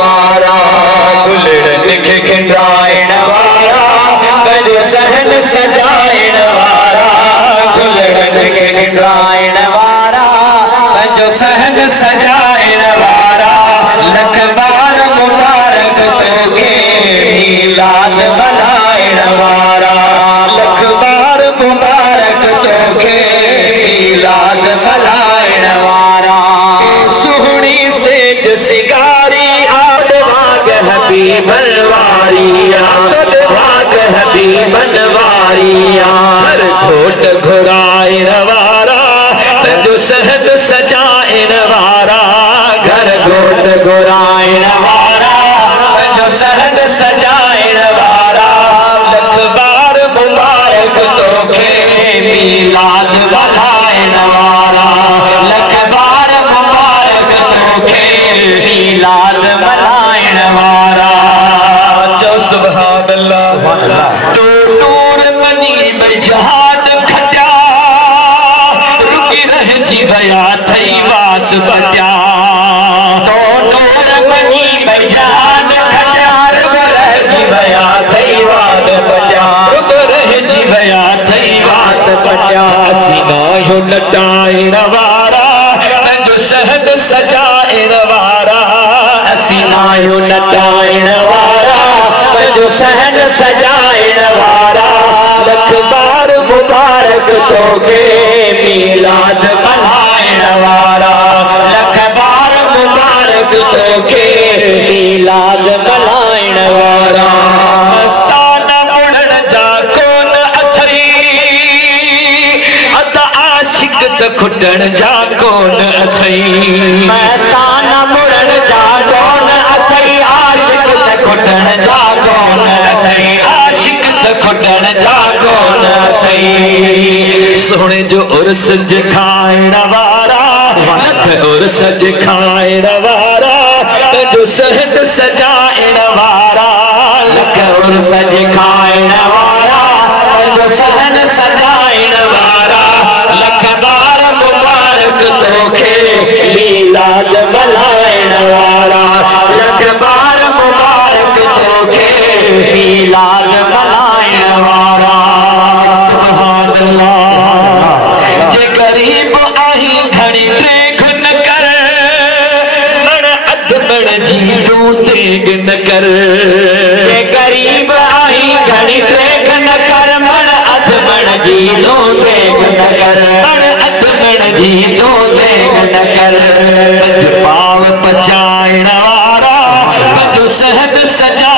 वारा दुल्हन के खिंडाइण वारा गज सहन सजाइण वारा दुल्हन के खिंडाइण वारा गज सहन सजाइण वारा लख बार मुबारक तोखे मीलाद मल्हाइण वारा लख बार मुबारक तोखे मीलाद मल्हाइण वारा सुहणी सेज सिगारी आद भाग हबीब वारिया आद भाग हबीब वारिया हर घोट घुराइण वारा तंजो सहद सजाइण वारा घर घोट घुराइण वारा तंजो सहद सजाइण वारा लख बार मुबारक तोखे मीलाद मल्हाइण वारा लख बार मुबारक तोखे मीलाद मल्हाइण वारा चो सुभान अल्लाह तो नूर मनी जहाद खटिया रुकी रहिजी विया थई बात बचा तो नूर मनी जहाद खटिया रुकी रहिजी विया थई बात बचा रुकी रहिजी विया थई बात बचा सीना यो नटाइण वारा तंजो सहद सजाइण वारा सीना यो नटाइण वारा तंजो सहद सजाइण वारा लख बार मुबारक तोखे मीलाद मल्हाइण वारा लख बार मुबारक तोखे मीलाद मल्हाइण वारा मस्ताना मुड़ण जा कोन अथई अद आशिक त खुटण जा कोन अथई मस्ताना मुड़ण जा कोन अथई आशिक त खुटण जा कोन अथई आशिक त खुटण जा कोन अथई सोने जो उर्स जखाइण वारा लख उर्स जखाइण वारा जो सहद सजाइण वारा लख उर्स जखाइण वारा जो सहद सजाइण वारा लख बार मुबारक तोखे मीलाद मल्हाइण वारा लख बार मुबारक तोखे मीलाद मल्हाइण वारा सुभान अल्लाह जे गरीब आही घणी देख न कर मण अध मण जी तू देग न कर जे गरीब आही घणी देख न कर मण अध मण जी तू देग न कर मण अध मण जी तू देग न कर पाव पचाइण वारा सहद सजा